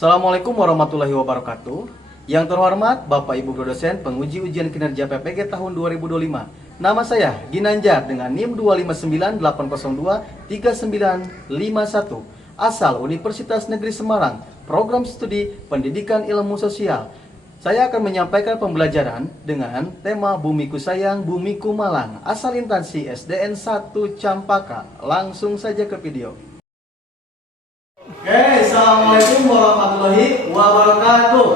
Assalamualaikum warahmatullahi wabarakatuh. Yang terhormat Bapak Ibu Guru Dosen Penguji Ujian Kinerja PPG tahun 2025. Nama saya Ginanjar dengan NIM 259802391. Asal Universitas Negeri Semarang, Program Studi Pendidikan Ilmu Sosial. Saya akan menyampaikan pembelajaran dengan tema Bumiku Sayang, Bumiku Malang. Asal instansi SDN 1 Campaka. Langsung saja ke video. Oke, assalamualaikum warahmatullahi wabarakatuh.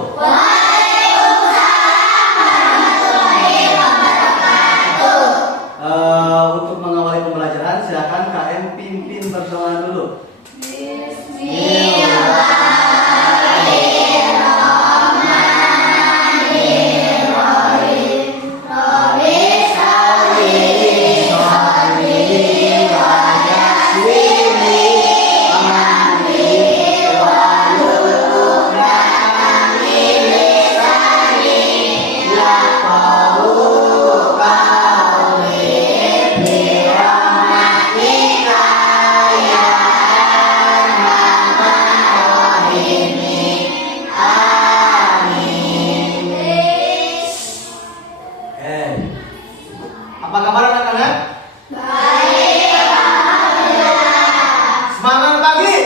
Untuk mengawali pembelajaran, silakan KM pimpin berdoa dulu. Apa kabar anak-anak? Baik, alhamdulillah. Semangat pagi?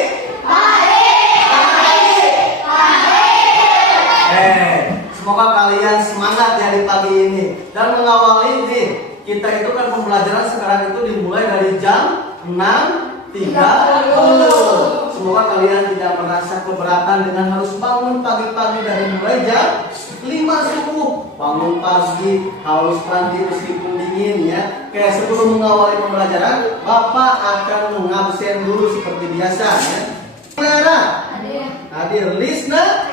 Baik. Semoga kalian semangat ya di pagi ini. Dan mengawali nih, kita itu kan pembelajaran sekarang itu dimulai dari jam 6.30. Semoga kalian tidak merasa keberatan dengan harus bangun pagi-pagi dari mulai jam 5 subuh. Bangun pagi, haus mandi meskipun dingin ya. Kayak sebelum mengawali pembelajaran, Bapak akan mengabsen dulu seperti biasa ya. Clara hadir, Lisna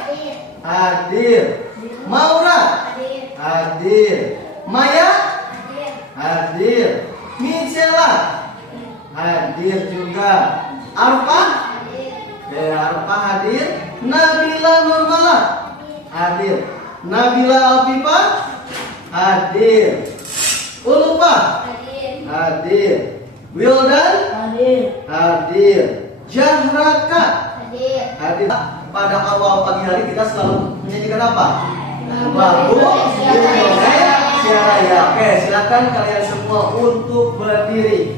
hadir, Maura hadir, Maya hadir, Michela hadir juga, Arfa hadir, Nabila Nurmala hadir, Nabila Alfifa hadir, Ulupa hadir, Wildan hadir, Jahraka hadir. Pada awal pagi hari kita selalu menyanyikan apa? Lagu Indonesia Raya. Oke, silakan kalian semua untuk berdiri.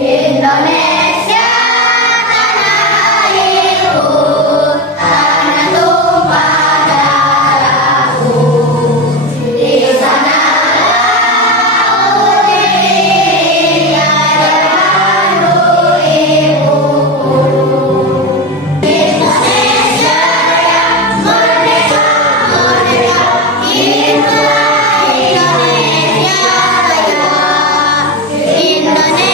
Indonesia tanah airku, tanah tumpah darahku. Di sanalah aku dirinya terharu ibuku. Indonesia yang merdeka, merdeka, inilah Indonesia Raya. Indonesia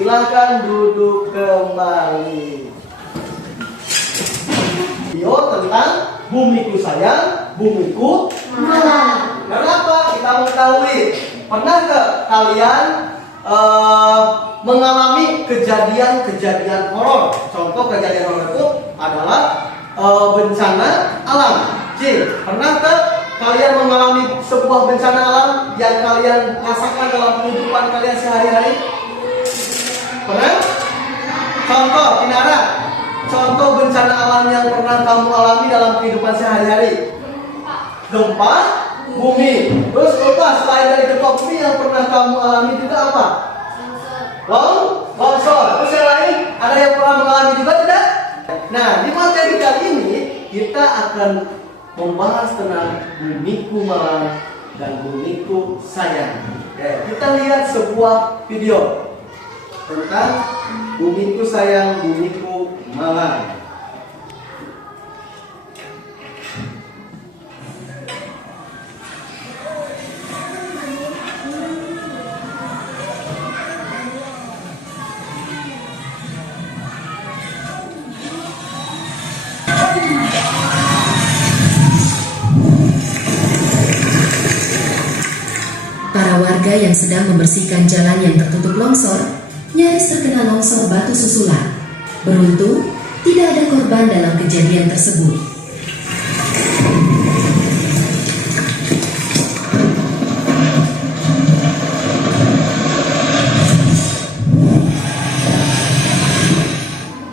Silahkan duduk kembali. Video tentang Bumiku Sayang, Bumiku Malang. Kenapa kita mengetahui? Pernah ke kalian mengalami kejadian-kejadian horor? Contoh kejadian horor itu adalah bencana alam. Pernah ke kalian mengalami sebuah bencana alam yang kalian rasakan dalam kehidupan kalian sehari-hari? Pernah? Contoh, Kinara, contoh bencana alam yang pernah kamu alami dalam kehidupan sehari-hari. Gempa bumi. Terus apa selain dari gempa bumi yang pernah kamu alami juga apa? Longsor. Terus yang lain ada yang pernah mengalami juga tidak? Nah, di materi kali ini kita akan membahas tentang Bumiku Malang dan Bumiku Sayang. Oke, kita lihat sebuah video tentang Bumiku Sayang, Bumiku Malang. warga yang sedang membersihkan jalan yang tertutup longsor, nyaris terkena longsor batu susulan. Beruntung, tidak ada korban dalam kejadian tersebut.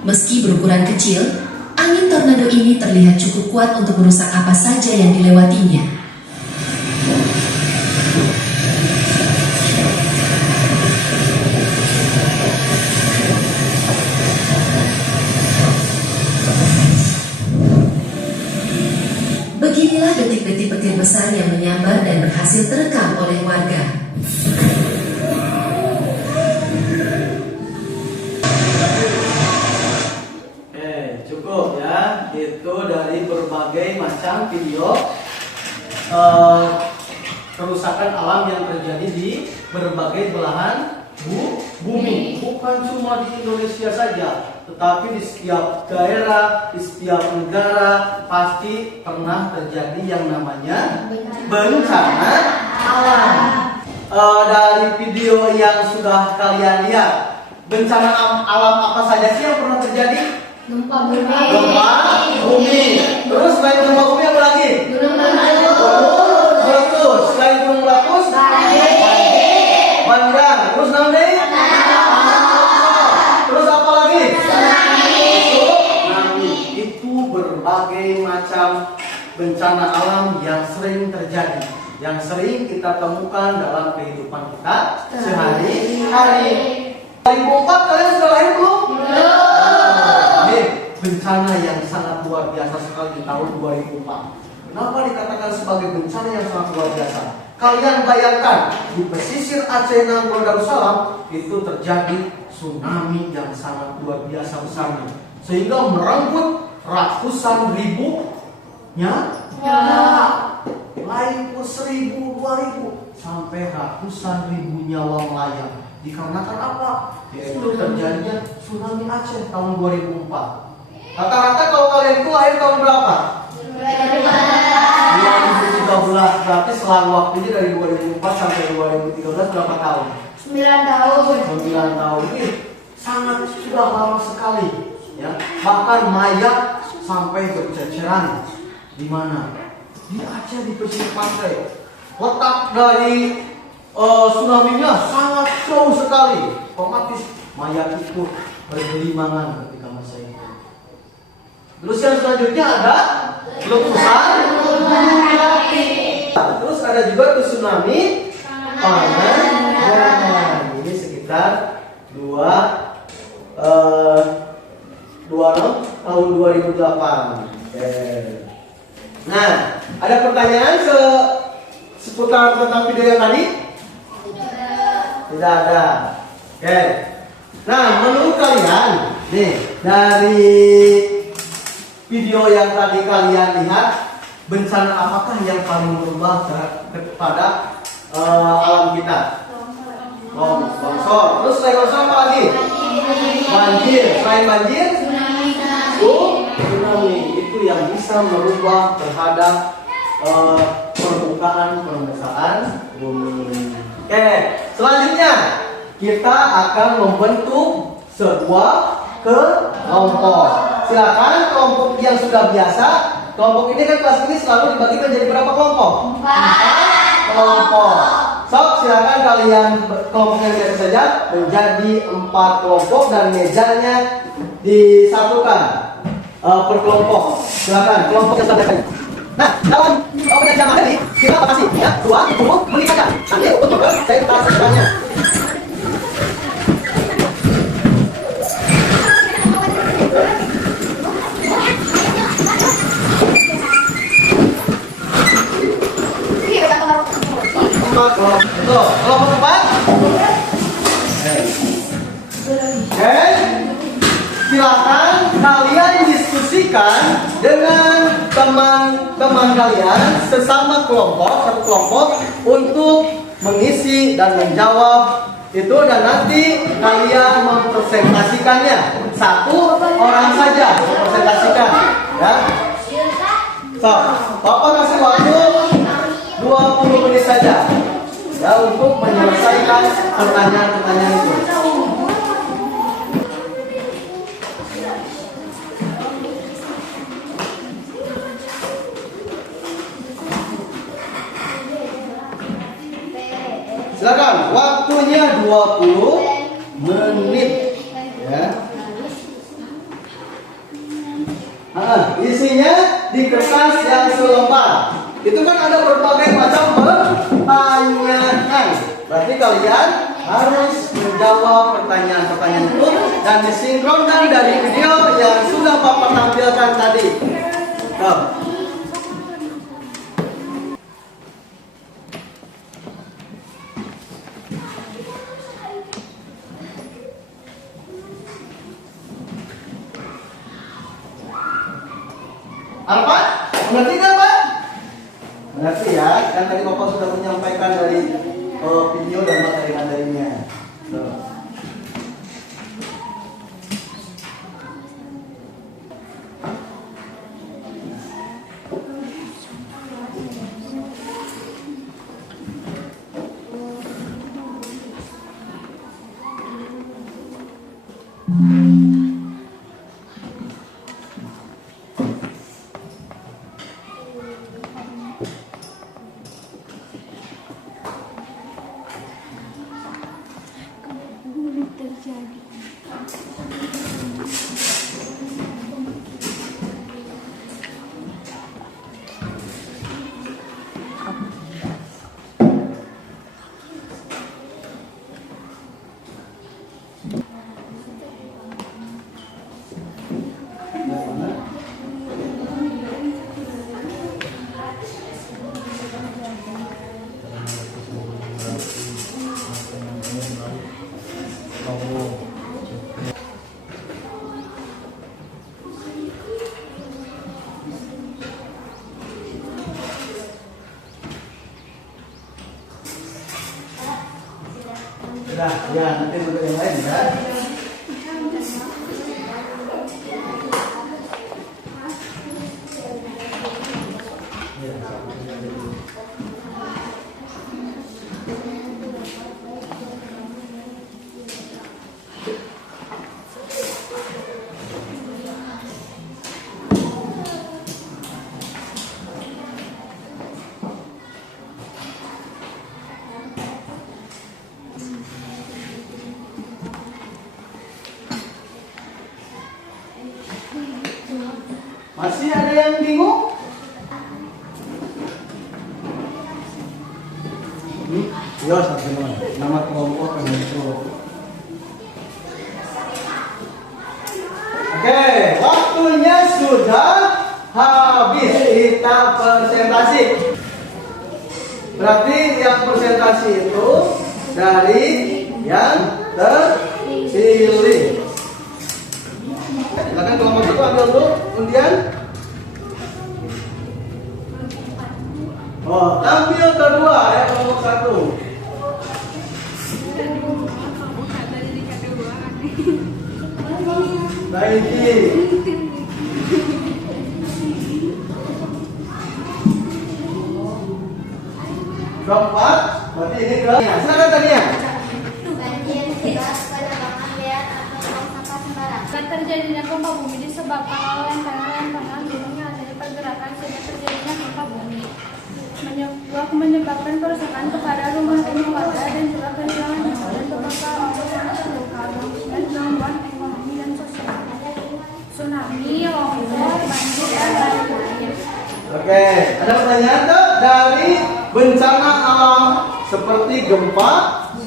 Meski berukuran kecil, angin tornado ini terlihat cukup kuat untuk merusak apa saja yang dilewatinya. Beginilah detik-detik petir besar yang menyambar dan berhasil terekam oleh warga. Cukup ya, itu dari berbagai macam video kerusakan alam yang terjadi di berbagai belahan bumi. Bukan cuma di Indonesia saja, tetapi di setiap daerah, di setiap negara pasti pernah terjadi yang namanya bencana alam. Dari video yang sudah kalian lihat, bencana alam apa saja sih yang pernah terjadi? Gempa bumi. Gempa bumi. Terus selain gempa bumi apa lagi? Gunung meletus. Selain gunung meletus? Bandang. Terus nanti? Terus apa lagi? Tsunami. Itu berbagai macam bencana alam yang sering terjadi, yang sering kita temukan dalam kehidupan kita sehari-hari. 2004 kalian sudah lahir belum? Bencana yang sangat luar biasa sekali di tahun 2004. Kenapa dikatakan sebagai bencana yang sangat luar biasa? Kalian bayangkan di pesisir Aceh Nanggol Darussalam itu terjadi tsunami yang sangat luar biasa besarnya, sehingga merenggut ratusan ribu lain pun 1.000, 2.000 sampai ratusan ribu nyawa melayang. Dikarenakan apa? Yaitu terjadinya tsunami Aceh tahun 2004. Rata-rata kalau kalian itu lahir tahun berapa? 2013. Berarti selang waktunya dari 2004 sampai 2013 berapa tahun? 9 tahun. 9 tahun. Ini sangat sudah lama sekali, ya. Bahkan mayat sampai berceceran. Di mana? Di Aceh, di pesisir pantai. Letak dari tsunami-nya sangat jauh sekali. Otomatis mayat itu bergelimangan ketika masa itu. Terus yang selanjutnya ada letusan gunung berapi. Terus ada juga tsunami Pangandaran. Ini sekitar 26 tahun 2008. Nah, ada pertanyaan seputar tentang video yang tadi? Tidak ada. Oke. Nah, menurut kalian nih dari video yang tadi kalian lihat, bencana apakah yang paling berubah kepada alam kita? Longsor. Terus selain longsor apa lagi? Banjir. Selain banjir? Tsunami. Itu yang bisa merubah terhadap permukaan bumi. Oke. Selanjutnya kita akan membentuk sebuah kelompok. Silakan kelompok yang sudah biasa. Kelompok ini kan kelas ini selalu dibagikan jadi berapa kelompok? 4 kelompok. Sok, silakan kalian kelompok yang biasa saja menjadi 4 kelompok dan mejanya disatukan per kelompok. Silakan kelompok yang sudah biasa. Nah, dalam pengajaran ini kita batasi ya 2 menit saja. Nanti untuk saya bahas sebenarnya. Kelompok 4. Oke. Silakan kalian diskusikan dengan teman-teman kalian sesama kelompok, satu kelompok untuk mengisi dan menjawab itu, dan nanti kalian mempresentasikannya. Satu orang saja mempresentasikan, ya. So, Bapak kasih waktu 20 menit saja ya untuk menyampaikan pertanyaan-pertanyaan itu. Silakan, waktunya 20 menit. Ya. Isinya di kertas yang selembar. Itu kan ada berbagai macam pertanyaan. Berarti kalian harus menjawab pertanyaan-pertanyaan itu dan disinkronkan dari video yang sudah Bapak tampilkan tadi. Tuh. Apa? Mengerti nggak, Pak? Mengerti ya? Kan tadi Bapak sudah menyampaikan dari video dan materi-materinya. Nah, ya nanti untuk yang lain ya. Masih ada yang bingung? Ya, sampai nama kelompok kan itu. Oke, waktunya sudah habis. Kita presentasi. Berarti yang presentasi itu dari yang terpilih. Silakan kelompok itu ambil dulu undian. Oh, ambil kedua ya kelompok 1. Baik. Keempat, berarti ini ke. Silakan tadinya. Terjadinya gempa bumi disebabkan oleh lempengan gunung yang ada di pergerakan sehingga terjadinya gempa bumi menyebabkan kerusakan kepada rumah-rumah warga dan juga kehilangan nyawa dan beberapa orang yang terluka dan gangguan ekonomi dan sosial, tsunami, longsor, banjir dan lain-lain. Oke, ada pertanyaan tuh dari bencana alam seperti gempa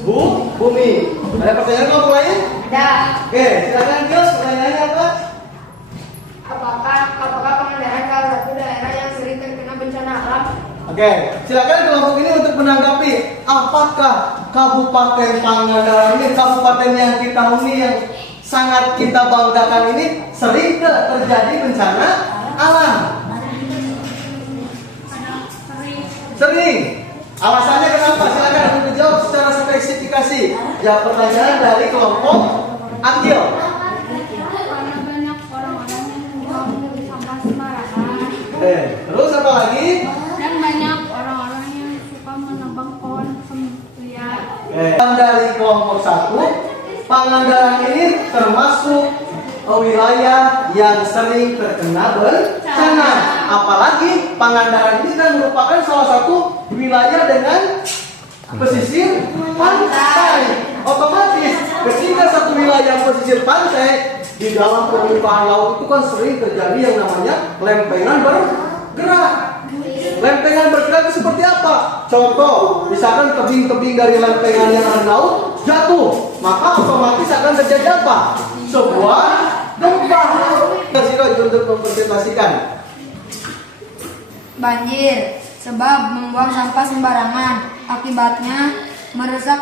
bumi. Ada pertanyaan kelompok lain? Ada. Oke, silakan Gios, pertanyaannya apa? Apakah Pangandaran salah satu daerah yang sering terkena bencana alam? Oke, silakan kelompok ini untuk menanggapi apakah Kabupaten Pangandaran ini kabupaten yang kita huni yang sangat kita banggakan ini sering terjadi bencana alam? Sering. Alasannya kenapa? Silakan untuk dijawab secara spesifikasi. Ya, pertanyaan dari kelompok Akil. Karena banyak orang-orang yang membuang sampah sembarangan. Terus apa lagi? Dan banyak orang-orang yang suka menebang pohon liar. Dari kelompok 1, Pangandaran ini termasuk wilayah yang sering terkena bencana. Apalagi Pangandaran ini kan merupakan salah satu wilayah dengan pesisir pantai. Otomatis ketika satu wilayah pesisir pantai, di dalam permukaan laut itu kan sering terjadi yang namanya lempengan bergerak. Lempengan bergerak itu seperti apa? Contoh, misalkan tebing-tebing dari lempengan yang ada di laut jatuh, maka otomatis akan terjadi apa? Sebuah gempa. Siroj untuk mempresentasikan. Banjir, sebab membuang sampah sembarangan. Akibatnya merusak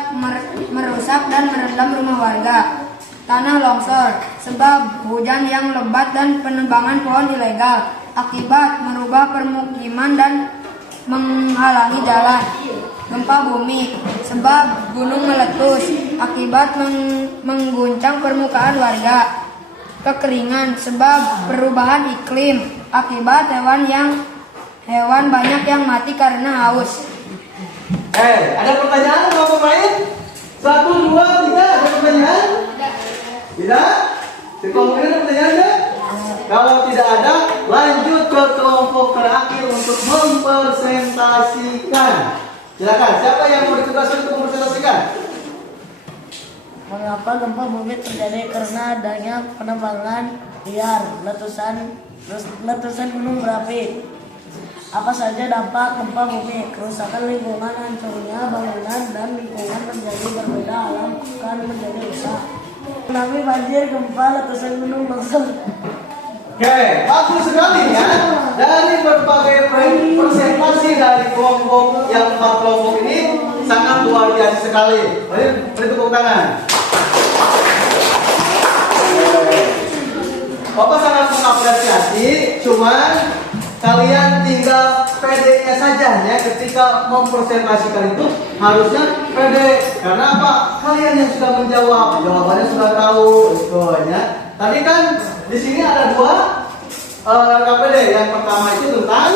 dan merendam rumah warga. Tanah longsor, sebab hujan yang lebat dan penebangan pohon ilegal. Akibat merubah permukiman dan menghalangi jalan. Gempa bumi, sebab gunung meletus. Akibat mengguncang permukaan warga. Kekeringan, sebab perubahan iklim. Akibat hewan banyak yang mati karena haus. Ada pertanyaan kelompok lain? 1, 2, 3, ada pertanyaan? Tidak? Di kelompok ini ada pertanyaan enggak? Kalau tidak ada, lanjut ke kelompok terakhir untuk mempresentasikan. Silakan, siapa yang mau ditugaskan untuk mempresentasikan? Mengapa gempa bumi terjadi? Karena adanya penebangan liar, letusan gunung berapi. Apa saja dampak gempa bumi? Kerusakan lingkungan, hancurnya bangunan, dan lingkungan menjadi berbeda, alam akan menjadi rusak. Tsunami, banjir, gempa, letusan gunung, longsor. Oke, bagus sekali ya. Dari berbagai presentasi dari kelompok yang 4 kelompok ini sangat luar biasa sekali. Beri tepuk tangan. Bapak sangat mengapresiasi, cuman kalian tinggal pede-nya saja ya ketika mempresentasikan itu harusnya pede. Karena apa? Kalian yang sudah menjawab, jawabannya sudah tahu itu ya. Tadi kan di sini ada 2 KPD. Yang pertama itu tentang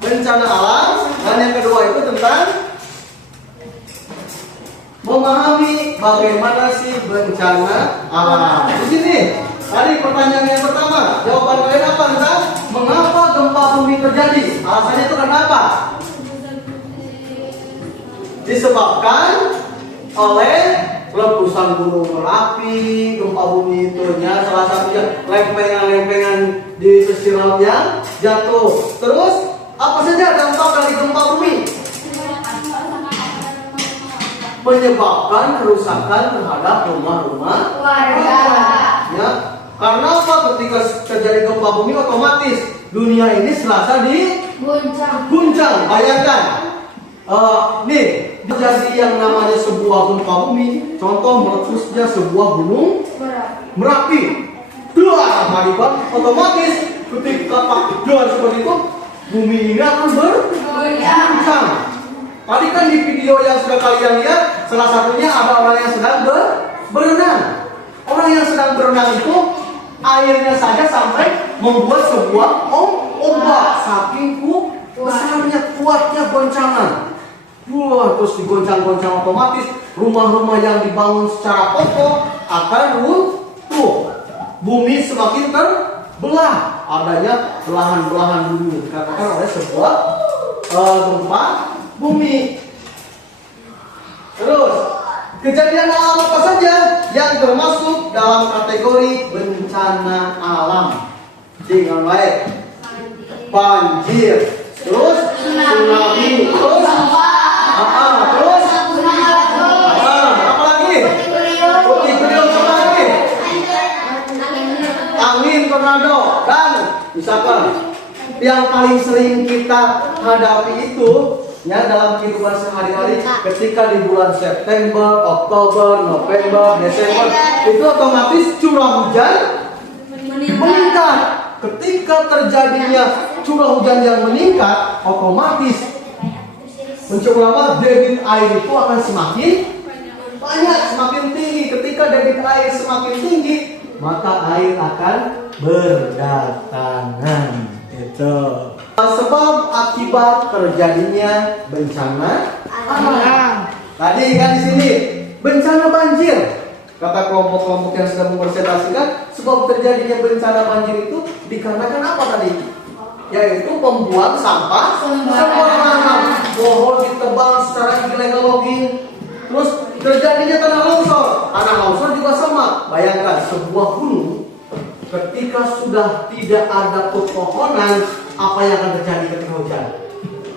bencana alam dan yang kedua itu tentang memahami bagaimana sih bencana alam. Di sini tadi pertanyaan yang pertama, jawaban kalian apa tentang mengapa gempa bumi terjadi? Alasannya itu kenapa? Disebabkan oleh letusan gunung berapi, gempa bumi itu ya, salah satunya lempengan-lempengan di pesisir laut yang jatuh. Terus apa saja dampak dari gempa bumi? Menyebabkan kerusakan terhadap rumah-rumah warga. Ya, karena apa? Ketika terjadi gempa bumi otomatis dunia ini serasa diguncang. Bayangkan, nih terjadi yang namanya sebuah gempa bumi. Contoh meletusnya sebuah gunung Merapi. Otomatis ketika pakai seperti itu bumi ini akan berguncang. Tadi kan di video yang sudah kalian lihat, salah satunya ada orang yang sedang berenang. Orang yang sedang berenang itu airnya saja sampai membuat sebuah ombak. Saking besarnya, kuatnya goncangan. Terus digoncang-goncang otomatis rumah-rumah yang dibangun secara kokoh akan runtuh. Bumi semakin terbelah. Adanya belahan-belahan bumi dikatakan oleh sebuah gempa bumi. Terus kejadian alam apa saja yang termasuk dalam kategori bencana alam? Dengan baik, banjir, terus tsunami, terus terus apa lagi? Putih beliau apa lagi? Angin, tornado, dan misalkan yang paling sering kita hadapi itu ya dalam kehidupan sehari-hari ketika di bulan September, Oktober, November, Desember itu otomatis curah hujan meningkat. Ketika terjadinya curah hujan yang meningkat, otomatis debit air itu akan semakin banyak, semakin tinggi. Ketika debit air semakin tinggi, maka air akan berdatangan. Itu sebab akibat terjadinya bencana alam. Tadi kan di sini bencana banjir. Kata kelompok-kelompok yang sudah mempresentasikan, sebab terjadinya bencana banjir itu dikarenakan apa tadi? Yaitu pembuang sampah sembarangan, pohon ditebang secara ilegal logging. Terus terjadinya tanah longsor. Tanah longsor juga sama. Bayangkan sebuah gunung ketika sudah tidak ada pepohonan, apa yang akan terjadi ketika hujan?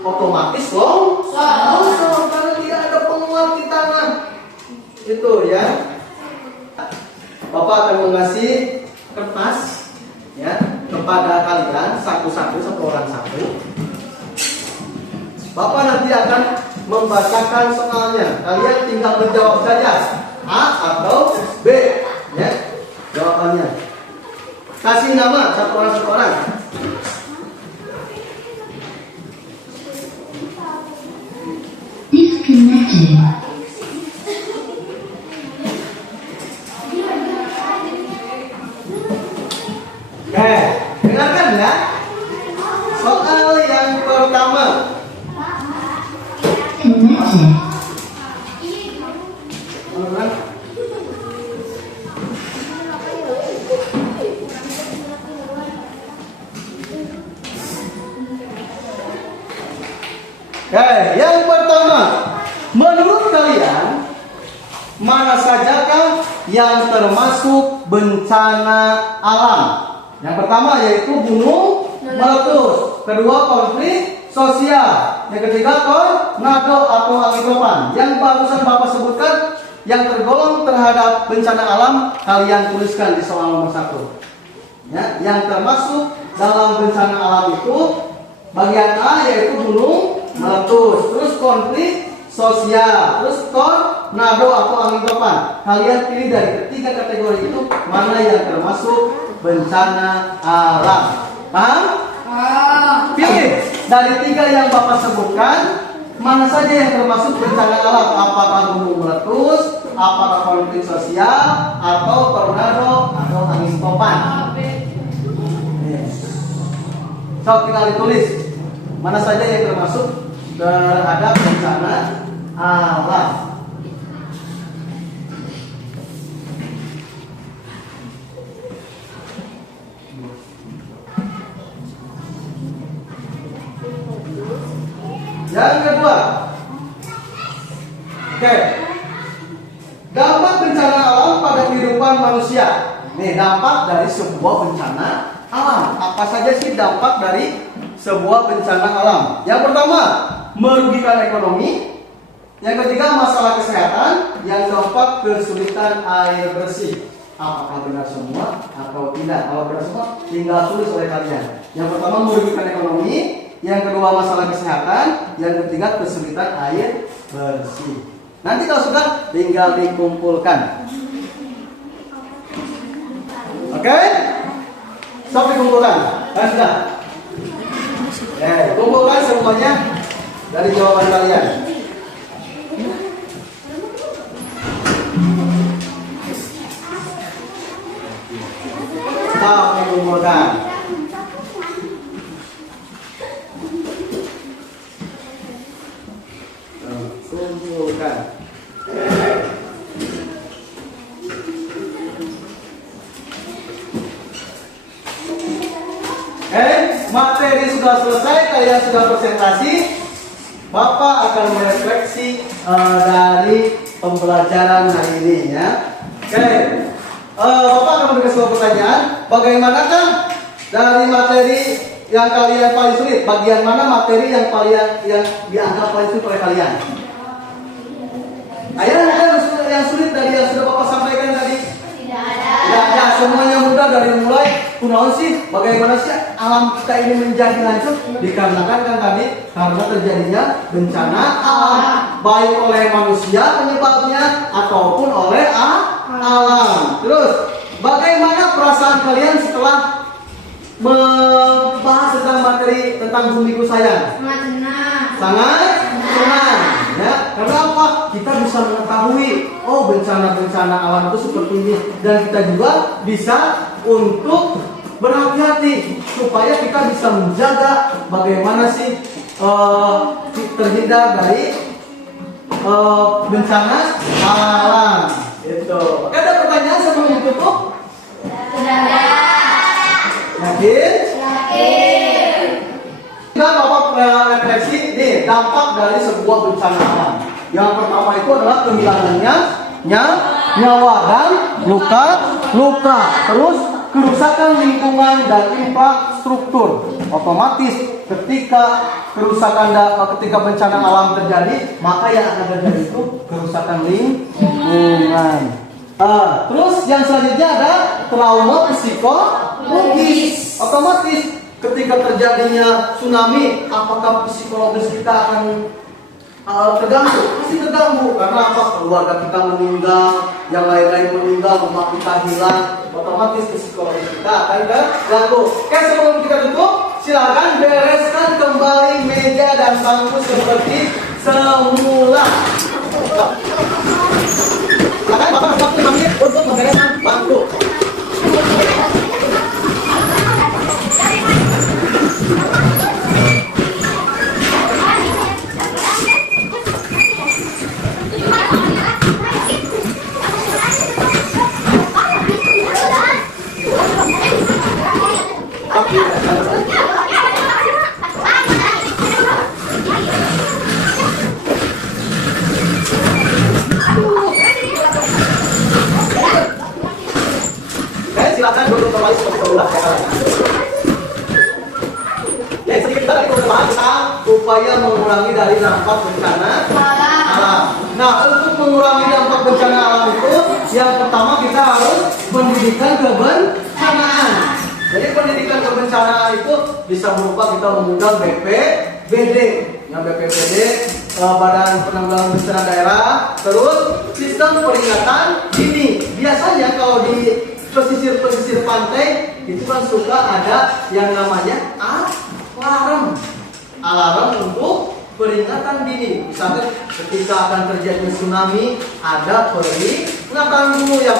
Otomatis longsor karena tidak ada penguat di tanah. Itu ya. Bapak akan mengasih kertas ya kepada kalian satu orang satu. Bapak nanti akan membacakan soalnya. Kalian tinggal menjawab saja A atau B ya jawabannya. Kasih nama satu orang. Disconnected. Oke, dengarkan ya. Soal yang pertama. Connected. Oke, yang pertama. Menurut kalian, mana sajakah yang termasuk bencana alam? Yang pertama yaitu gunung meletus, kedua konflik sosial, yang ketiga tornado atau angin topan. Yang barusan Bapak sebutkan yang tergolong terhadap bencana alam, kalian tuliskan di soal nomor 1. Ya, yang termasuk dalam bencana alam itu bagian A yaitu gunung meletus, terus konflik sosial, terus tornado atau angin topan. Kalian pilih dari ketiga kategori itu mana yang termasuk bencana alam. Paham? Pilih dari 3 yang Bapak sebutkan, mana saja yang termasuk bencana alam. Apakah gunung meletus, apakah konflik sosial, atau tornado atau angin topan. So, tinggal ditulis mana saja yang termasuk terhadap bencana alam. Yang kedua, oke, dampak bencana alam pada kehidupan manusia. Nih, dampak dari sebuah bencana alam. Apa saja sih dampak dari sebuah bencana alam? Yang pertama, merugikan ekonomi. Yang ketiga, masalah kesehatan. Yang keempat, kesulitan air bersih. Apakah benar semua atau tidak? Kalau benar semua, tinggal tulis oleh kalian. Yang pertama, merugikan ekonomi. Yang kedua, masalah kesehatan. Yang ketiga, kesulitan air bersih. Nanti kalau sudah, tinggal dikumpulkan. Oke? Sok dikumpulkan. Sudah. Kumpulkan semuanya dari jawaban kalian. Sok dikumpulkan. Kumpulkan. Materi sudah selesai, kalian sudah presentasi. Bapak akan merefleksi dari pembelajaran hari ini ya. Oke, Bapak akan memberikan sebuah pertanyaan. Bagaimanakah dari materi yang kalian paling sulit? Bagian mana materi yang dianggap paling sulit oleh kalian? Ada yang sulit dari yang sudah Bapak sampaikan tadi? Tidak ada. Semuanya mudah dari mulai kunaon sih, bagaimana sih alam kita ini menjadi hancur? Dikarenakan kan tadi karena terjadinya bencana alam, baik oleh manusia penyebabnya ataupun oleh alam. Terus bagaimana perasaan kalian setelah membahas tentang materi tentang bumiku sayang? Sangat senang. Ya, karena apa? Kita bisa mengetahui bencana-bencana alam itu seperti ini, dan kita juga bisa untuk berhati-hati supaya kita bisa menjaga bagaimana sih terhindar dari bencana alam. Itu. Oke, ada pertanyaan sebelum ditutup? Yakin? Kita bapak refleksi nih dampak dari sebuah bencana alam. Yang pertama itu adalah kehilangannya nyawa dan luka. Terus kerusakan lingkungan dan infrastruktur. Otomatis ketika ketika bencana alam terjadi, maka yang akan terjadi itu kerusakan lingkungan. Terus yang selanjutnya ada trauma psikologis. Otomatis ketika terjadinya tsunami, apakah psikologis kita akan terganggu? Pasti terganggu. Karena apa? Keluarga kita meninggal, yang lain-lain meninggal, rumah kita hilang, otomatis psikologis kita akan terganggu. Oke, sebelum kita tutup, silakan bereskan kembali meja dan bangku seperti semula. Silakan bapak waktu 5 menit untuk membereskan bangku. Silakan duduk kembali seperti semula. Ya, sedikit kita tadi bahas tentang upaya mengurangi dari dampak bencana alam. Nah, untuk mengurangi dampak bencana alam itu, yang pertama kita harus pendidikan kebencanaan. Jadi pendidikan kebencanaan itu bisa berupa kita mengundang BPBD, yang BPBD Badan Penanggulangan Bencana Daerah, terus sistem peringatan dini. Biasanya kalau di pesisir pantai itu kan suka ada yang namanya alarm untuk peringatan dini. Misalnya ketika akan terjadi tsunami, ada peringatan dulu yang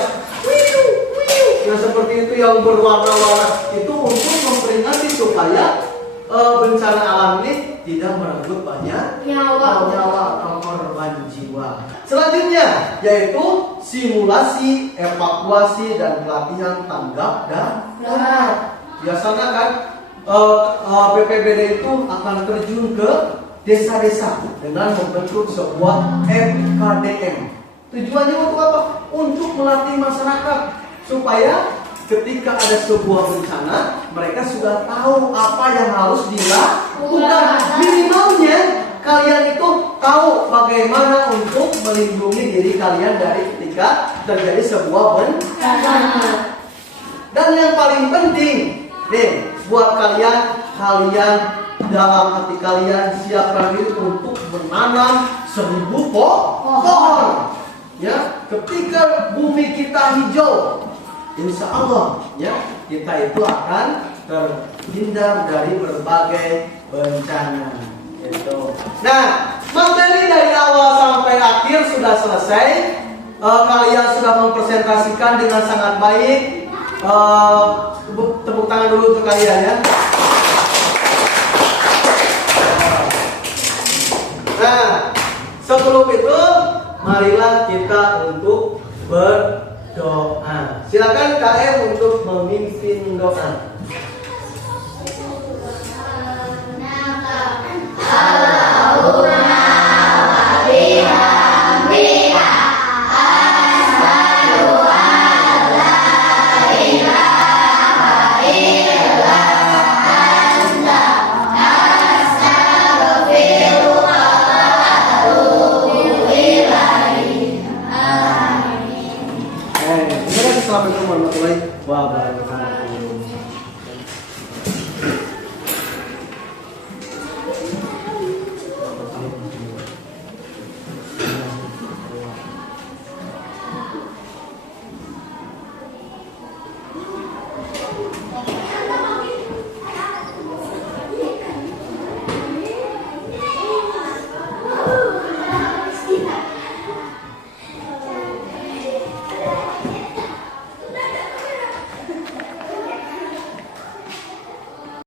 seperti itu, yang berwarna-warna, itu untuk memperingati supaya bencana alam ini tidak merenggut banyak nyawa atau korban jiwa. Selanjutnya yaitu simulasi, evakuasi dan pelatihan tanggap darurat. Biasanya kan BPBD itu akan terjun ke desa-desa dengan membentuk sebuah FKDM. Tujuannya untuk apa? Untuk melatih masyarakat supaya ketika ada sebuah bencana, mereka sudah tahu apa yang harus dilakukan. Minimalnya kalian itu tahu bagaimana untuk melindungi diri kalian dari ketika terjadi sebuah bencana. Dan yang paling penting, nih, buat kalian dalam hati kalian siapkan diri untuk menanam 1000 pohon. Ya, ketika bumi kita hijau, insya Allah ya kita itu akan terhindar dari berbagai bencana. Gitu. Nah, materi dari awal sampai akhir sudah selesai. Kalian sudah mempresentasikan dengan sangat baik. Tepuk tangan dulu untuk kalian ya. Nah, sebelum itu marilah kita untuk berdoa. Silakan KM untuk memimpin doa.